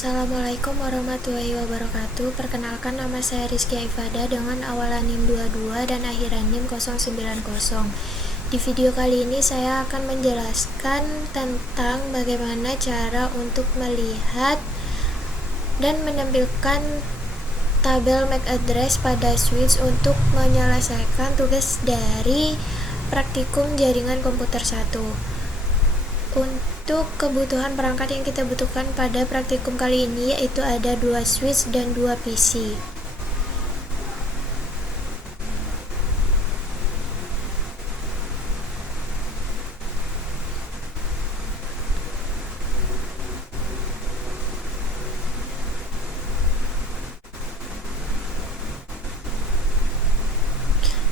Assalamualaikum warahmatullahi wabarakatuh. Perkenalkan, nama saya Rizky Aifada dengan awalan NIM 22 dan akhiran NIM 090. Di video kali ini saya akan menjelaskan tentang bagaimana cara untuk melihat dan menampilkan tabel MAC address pada switch untuk menyelesaikan tugas dari praktikum jaringan komputer 1. Untuk kebutuhan perangkat yang kita butuhkan pada praktikum kali ini yaitu ada 2 switch dan 2 PC.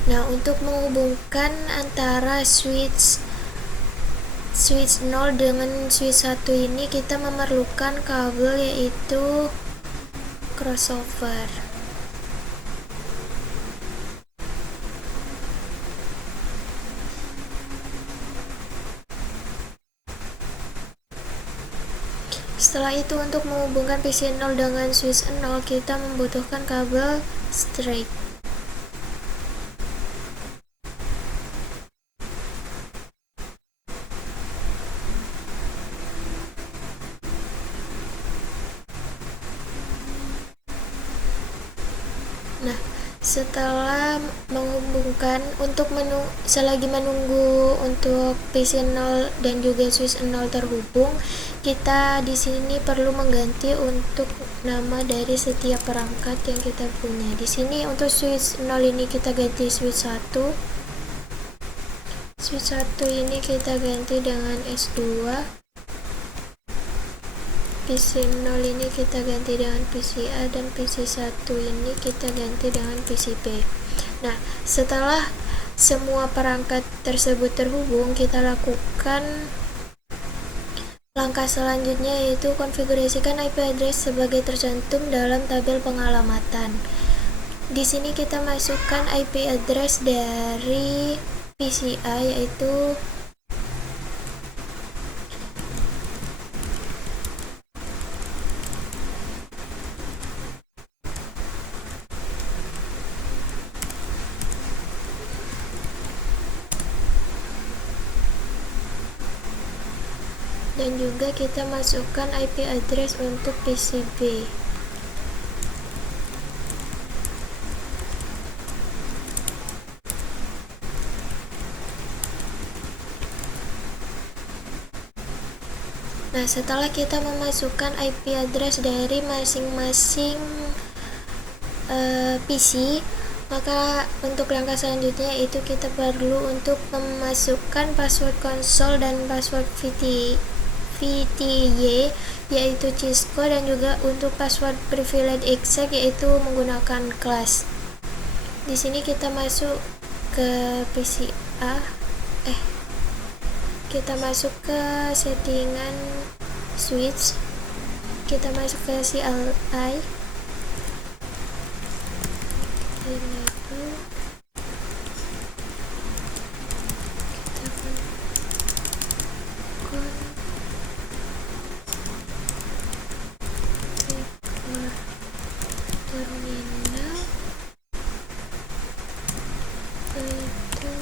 Nah, untuk menghubungkan antara switch 0 dengan switch 1 ini kita memerlukan kabel yaitu crossover. Setelah itu, untuk menghubungkan PC 0 dengan switch 0 kita membutuhkan kabel straight. Nah, setelah menghubungkan, selagi menunggu untuk PC 0 dan juga switch 0 terhubung, kita di sini perlu mengganti untuk nama dari setiap perangkat yang kita punya. Di sini untuk switch 0 ini kita ganti switch 1. Switch 1 ini kita ganti dengan S2. PC 0 ini kita ganti dengan PC A, dan PC 1 ini kita ganti dengan PC B. Nah, setelah semua perangkat tersebut terhubung, kita lakukan langkah selanjutnya yaitu konfigurasikan IP address sebagai tercantum dalam tabel pengalamatan. Di sini kita masukkan IP address dari PC A yaitu dan juga kita masukkan IP address untuk PCB. Nah, setelah kita memasukkan IP address dari masing-masing PC, maka untuk langkah selanjutnya itu kita perlu untuk memasukkan password konsol dan password VTY yaitu Cisco, dan juga untuk password privilege exact yaitu menggunakan class. Di sini kita masuk ke PC A, kita masuk ke settingan switch, kita masuk ke CLI, terminal itu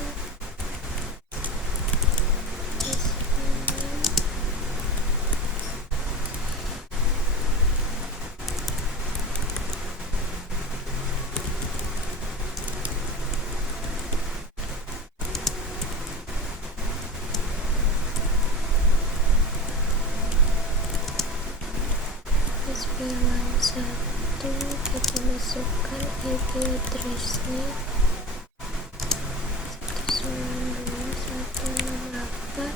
SP11, kita masukkan IP address-nya 192.168.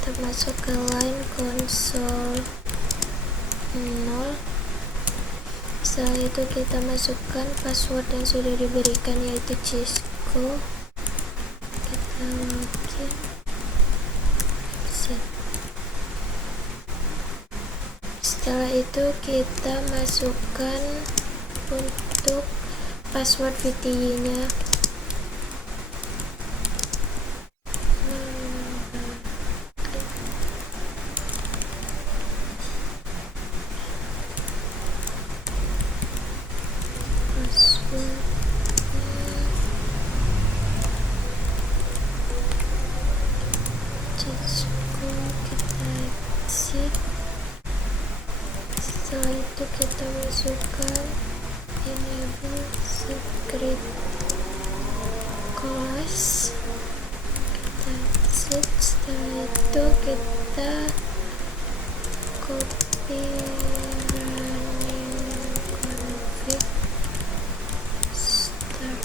Kita masuk ke line console. 0. Setelah itu kita masukkan password yang sudah diberikan, yaitu Cisco. Kita login, exit. Setelah itu kita masukkan untuk password VTY nya. Cisco, kita exit. Setelah itu kita masukkan enable secret class, kita exit. Setelah itu kita copy running config startup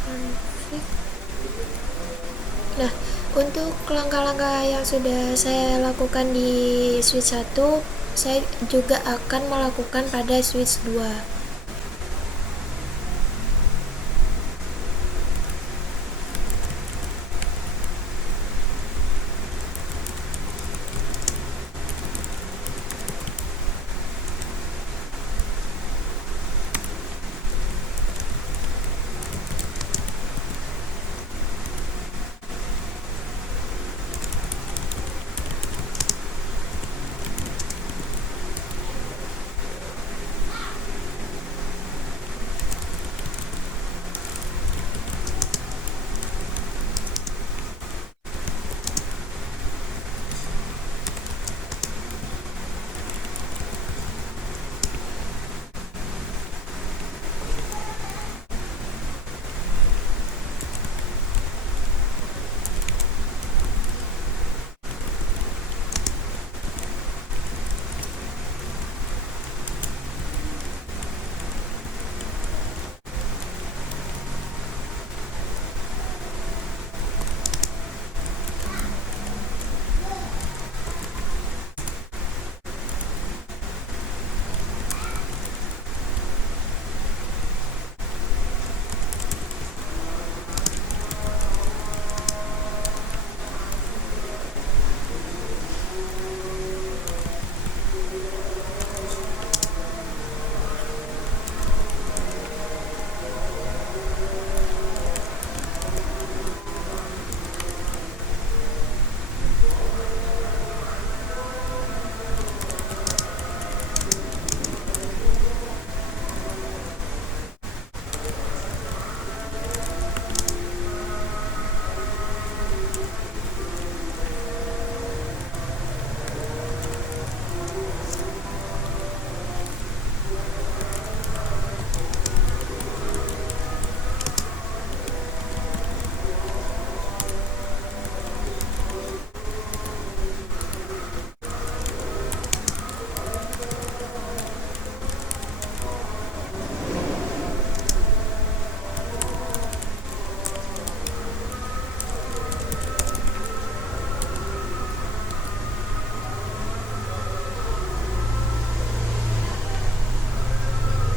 config. Nah, untuk langkah-langkah yang sudah saya lakukan di switch 1, saya juga akan melakukan pada switch 2.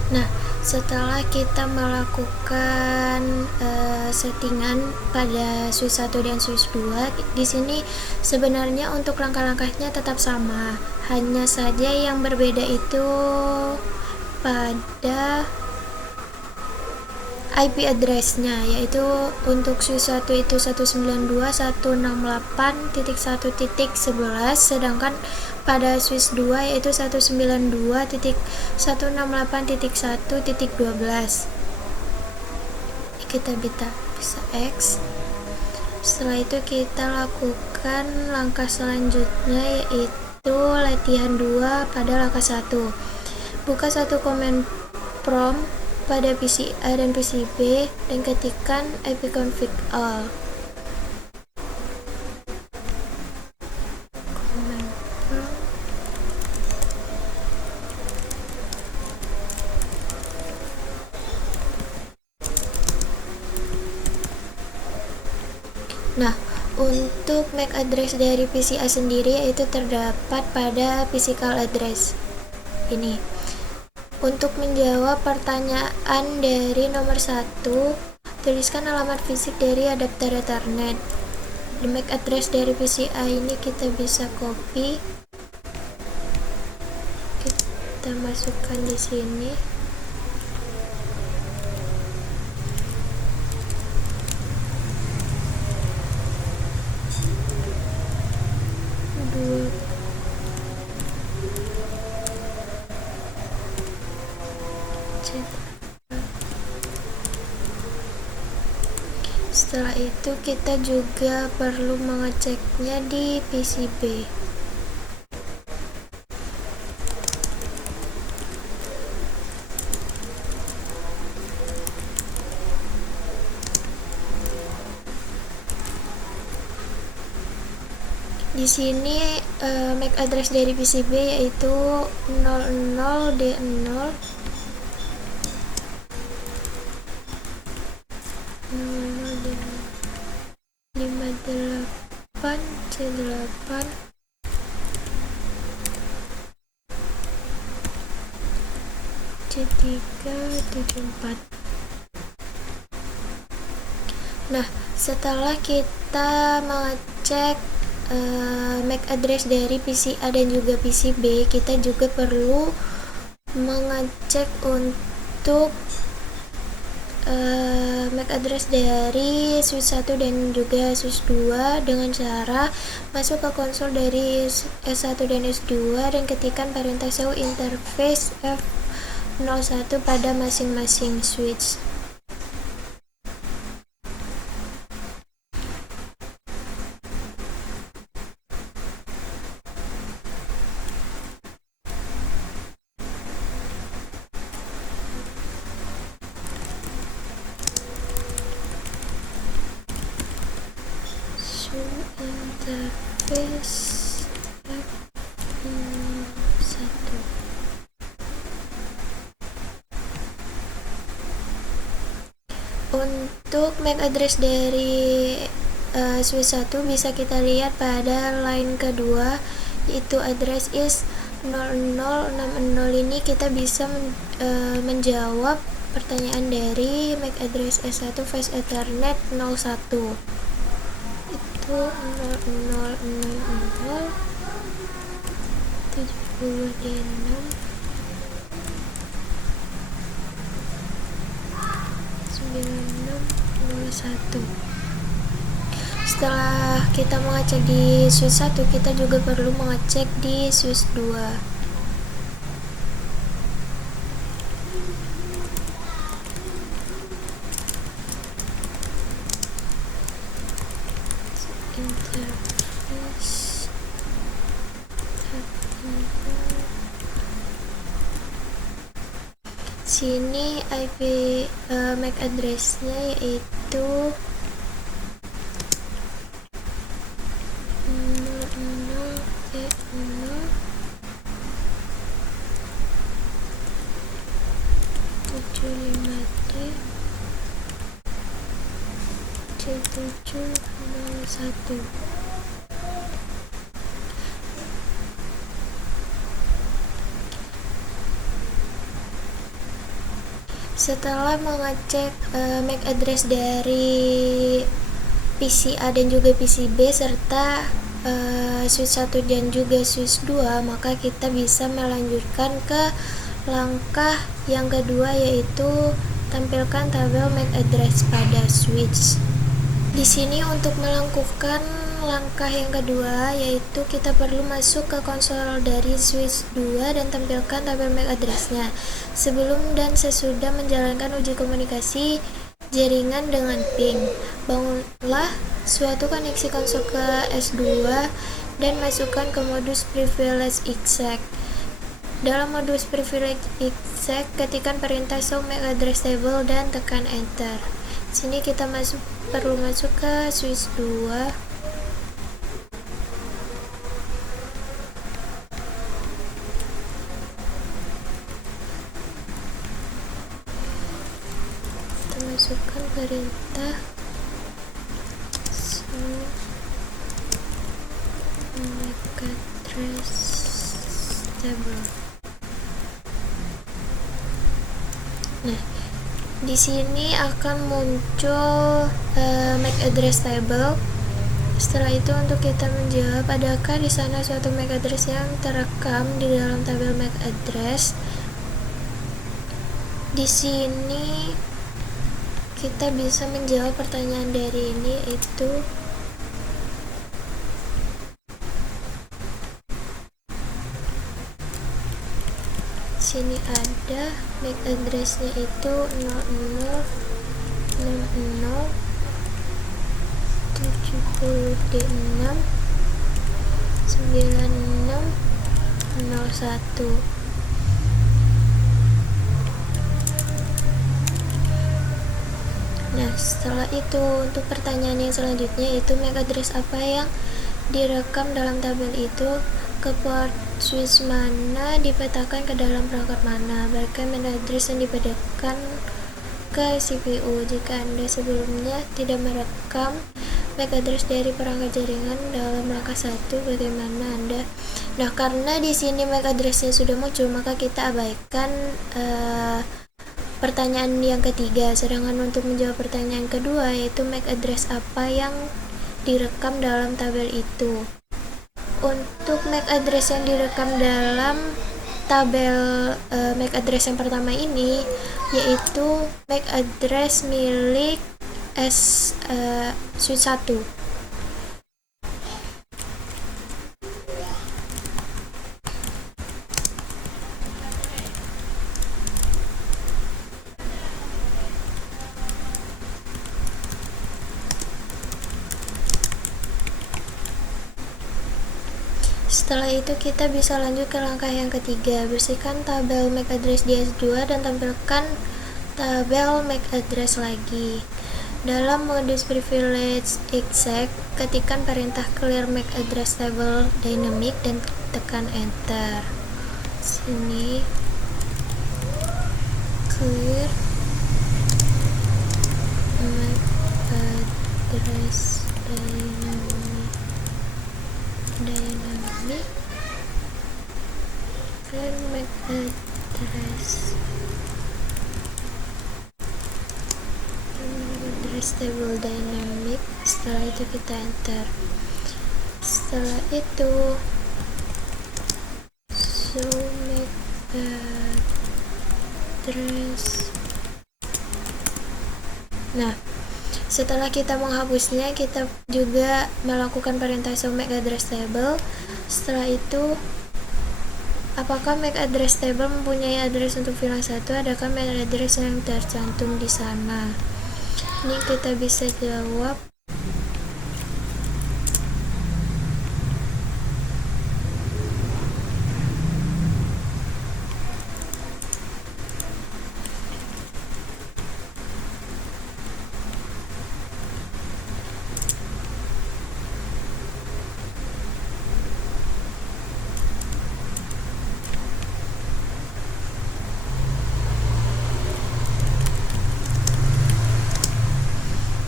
Nah, setelah kita melakukan settingan pada switch 1 dan switch 2, di sini sebenarnya untuk langkah-langkahnya tetap sama, hanya saja yang berbeda itu pada IP address-nya, yaitu untuk switch 1 itu 192.168.1.11, sedangkan pada switch 2 yaitu 192.168.1.12. Kita bisa X. Setelah itu kita lakukan langkah selanjutnya, yaitu latihan 2 pada langkah 1. Buka satu command prompt pada PC A dan PC B dan ketikkan ipconfig all. Command prompt. Nah, untuk MAC address dari PCA sendiri yaitu terdapat pada physical address ini. Untuk menjawab pertanyaan dari nomor 1, tuliskan alamat fisik dari adapter Ethernet. Di MAC address dari PCA ini kita bisa copy, kita masukkan di sini. Setelah itu kita juga perlu mengeceknya di PCB. Di sini MAC address dari PCB yaitu 00D0 58C8 C374. Nah, setelah kita mengecek MAC address dari PCA dan juga PCB, kita juga perlu mengecek untuk MAC address dari switch 1 dan juga switch 2 dengan cara masuk ke konsol dari S1 dan S2 dan ketikkan perintah show interface F01 pada masing-masing switch. Interface F1. Untuk MAC address dari switch 1 bisa kita lihat pada line kedua, yaitu address is 0060. Ini kita bisa menjawab pertanyaan dari MAC address S1 Fast Ethernet 01. Itu 0060 70D6 9601. Setelah kita mengecek di switch 1, kita juga perlu mengecek di switch 2. Interface sini IP MAC address-nya yaitu 00E075D C701. Setelah mengecek MAC address dari PCA dan juga PCB serta switch 1 dan juga switch 2, maka kita bisa melanjutkan ke langkah yang kedua, yaitu tampilkan tabel MAC address pada switch. Di sini untuk melakukan langkah yang kedua, yaitu kita perlu masuk ke konsol dari switch 2 dan tampilkan tabel MAC address-nya. Sebelum dan sesudah menjalankan uji komunikasi jaringan dengan ping, bangunlah suatu koneksi konsol ke S2 dan masukkan ke modus privilege exec. Dalam modus privilege exec, ketikkan perintah show MAC address table dan tekan enter. Sini kita perlu masuk ke switch 2. Kita masukkan perintah show table. Nah, di sini akan muncul MAC address table. Setelah itu untuk kita menjawab, adakah di sana suatu MAC address yang terekam di dalam tabel MAC address? Di sini kita bisa menjawab pertanyaan dari ini, yaitu sini ada MAC addressnya itu 006070D6 9601. Nah, setelah itu untuk pertanyaan yang selanjutnya, yaitu MAC address apa yang direkam dalam tabel itu, ke port switch mana, dipetakan ke dalam perangkat mana. Berikan MAC address yang dipetakan ke CPU. Jika Anda sebelumnya tidak merekam MAC address dari perangkat jaringan dalam langkah 1, bagaimana Anda? Nah, karena di sini MAC address-nya sudah muncul, maka kita abaikan pertanyaan yang ketiga. Sedangkan untuk menjawab pertanyaan kedua, yaitu MAC address apa yang direkam dalam tabel itu. Untuk MAC address yang direkam dalam tabel MAC address yang pertama ini, yaitu MAC address milik switch 1. Setelah itu kita bisa lanjut ke langkah yang ketiga. Bersihkan tabel MAC address di S2 dan tampilkan tabel MAC address lagi. Dalam modus privilege exec, ketikkan perintah clear MAC address table dynamic dan tekan enter. Sini clear MAC address dynamic clear MAC address table dynamic. Setelah itu kita enter. Setelah itu show MAC address. Nah, setelah kita menghapusnya, kita juga melakukan perintah show MAC address table. Setelah itu, apakah MAC address table mempunyai address untuk VLAN 1? Adakah MAC address yang tercantum di sana? Ini kita bisa jawab.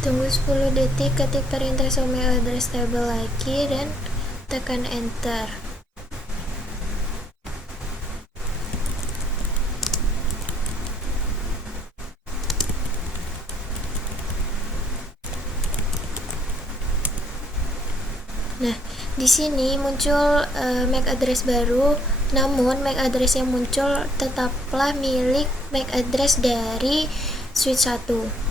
Tunggu 10 detik, ketik perintah show MAC address table lagi dan tekan enter. Nah, di sini muncul MAC address baru, namun MAC address yang muncul tetaplah milik MAC address dari switch 1.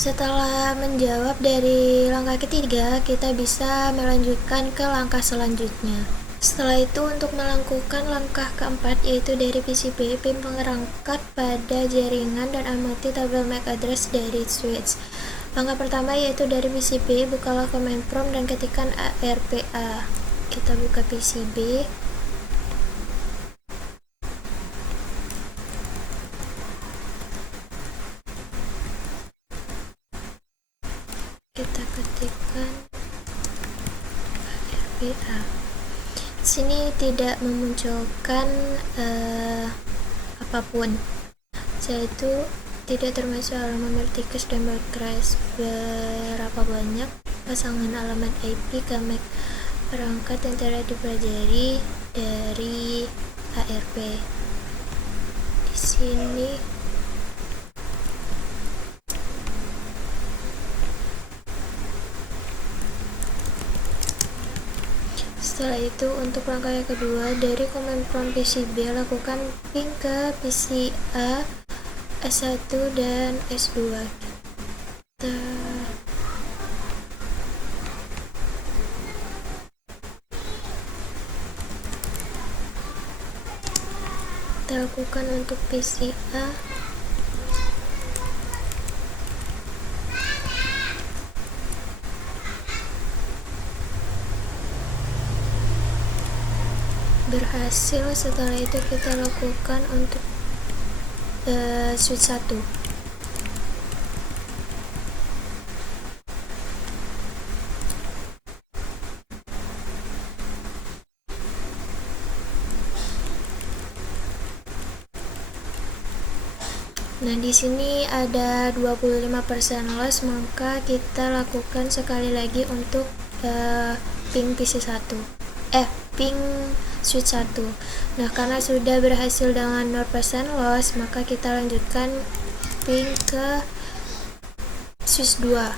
Setelah menjawab dari langkah ketiga, kita bisa melanjutkan ke langkah selanjutnya. Setelah itu, untuk melakukan langkah keempat, yaitu dari PCB, pin pengerangkat pada jaringan dan amati tabel MAC address dari switch. Langkah pertama yaitu dari PCB, bukalah command prompt dan ketikkan ARPA. Kita buka PCB. RPA. Sini tidak memunculkan apapun. Setelah itu tidak termasuk halaman multicast dan broadcast. Berapa banyak pasangan alamat IP ke MAC perangkat yang telah dipelajari dari ARP. Di sini setelah itu untuk langkah yang kedua, dari command prompt PCB lakukan ping ke PCA S1 dan S2. Kita lakukan untuk PCA. Berhasil. Setelah itu kita lakukan untuk switch 1. Nah, di sini ada 25% loss, maka kita lakukan sekali lagi untuk ping PC1. Ping switch 1. Nah, karena sudah berhasil dengan 0% loss, maka kita lanjutkan ping ke switch 2.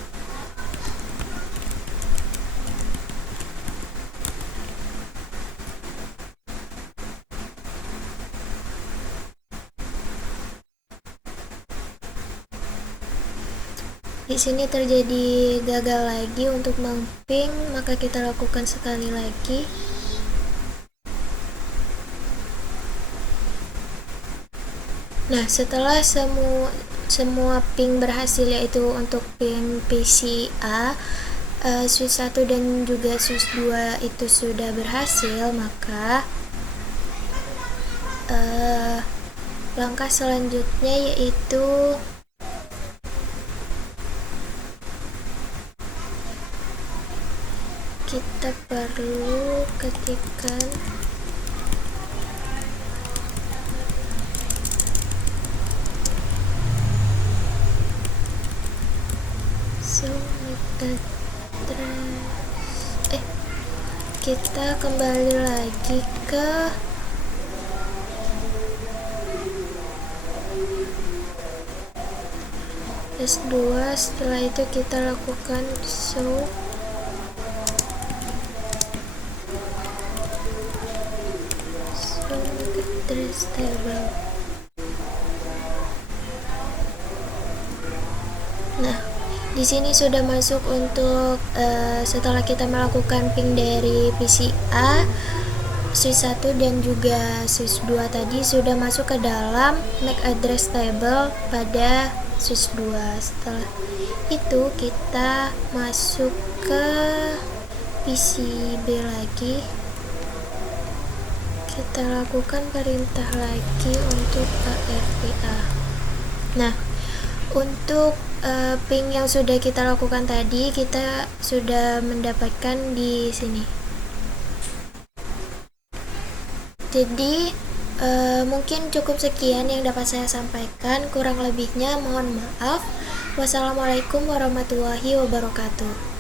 Di sini terjadi gagal lagi untuk meng-ping, maka kita lakukan sekali lagi. Nah, setelah semua ping berhasil, yaitu untuk ping PCA, switch 1 dan juga switch 2 itu sudah berhasil, maka langkah selanjutnya yaitu kita perlu ketikkan kita kembali lagi ke S2. Setelah itu kita lakukan show address table. Nah, di sini sudah masuk untuk setelah kita melakukan ping dari PCA, switch 1 dan juga switch 2 tadi sudah masuk ke dalam MAC address table pada switch 2. Setelah itu kita masuk ke PCB lagi, kita lakukan perintah lagi untuk RPA. Nah, untuk ping yang sudah kita lakukan tadi, kita sudah mendapatkan di sini. Jadi mungkin cukup sekian yang dapat saya sampaikan, kurang lebihnya mohon maaf. Wassalamualaikum warahmatullahi wabarakatuh.